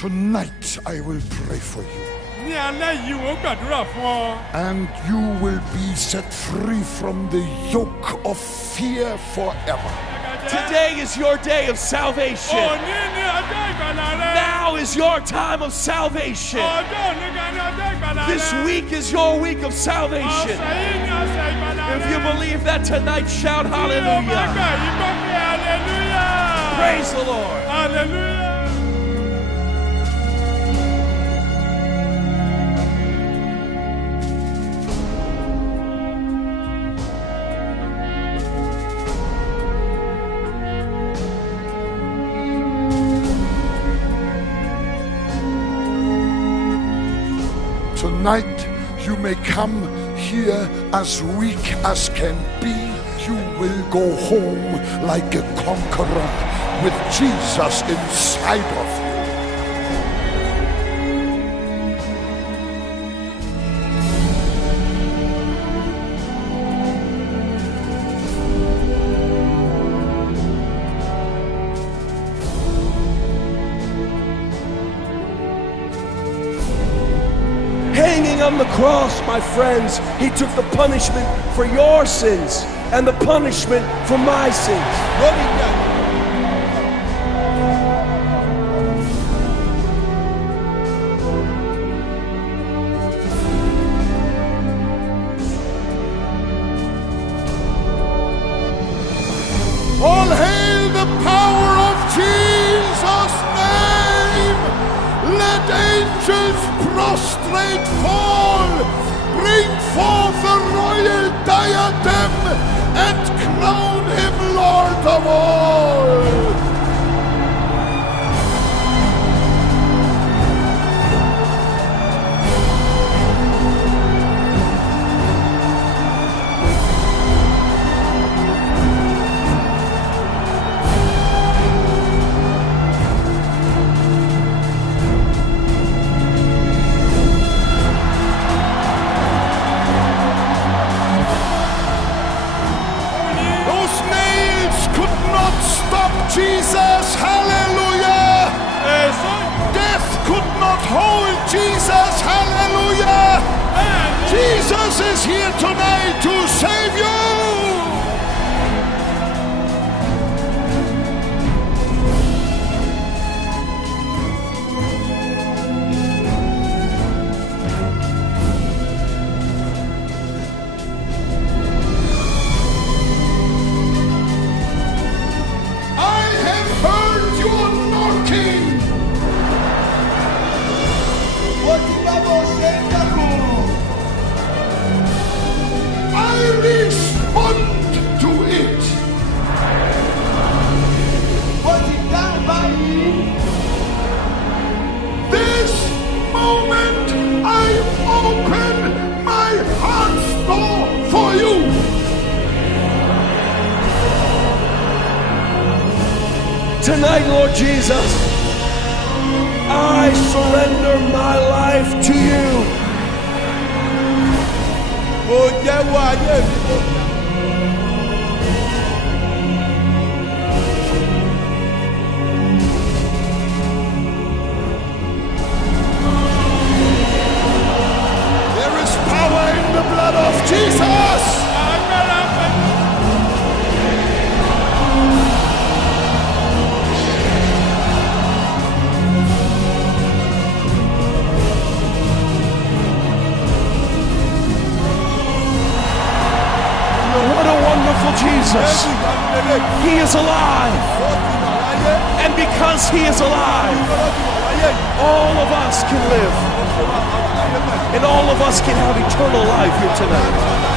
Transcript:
Tonight I will pray for you. Ní alẹ́ yìí wọ́n gbàdúrà fún ọ. And you will be set free from the yoke of fear forever. Today is your day of salvation. Òní ni ọjọ́ ìgbàlà rẹ. Now is your time of salvation. Ọjọ́ òní gan ni ọjọ́ ìgbàlà rẹ. This week is your week of salvation. Ọ̀sẹ̀ yìí ni ọ̀sẹ̀ ìgbàlà rẹ. If you believe that tonight, shout Bí o bá gbà hallelujah. yìí kó fi hallelujah. Praise the Lord. Hallelujah. Tonight you may come here as weak as can be. You will go home like a conqueror with Jesus inside of you. Hanging on the cross, my friends, he took the punishment for your sins and the punishment for my sins. All hail the power of Jesus' name! Let angels prostrate fall! Bring forth the royal diadem and crown him Lord of all! Jesus, hallelujah! Death could not hold Jesus, hallelujah! Jesus is here tonight to save you! Tonight, Lord Jesus, I surrender my life to you. There is power in the blood of Jesus! Jesus, he is alive, and because he is alive, all of us can live, and all of us can have eternal life here tonight.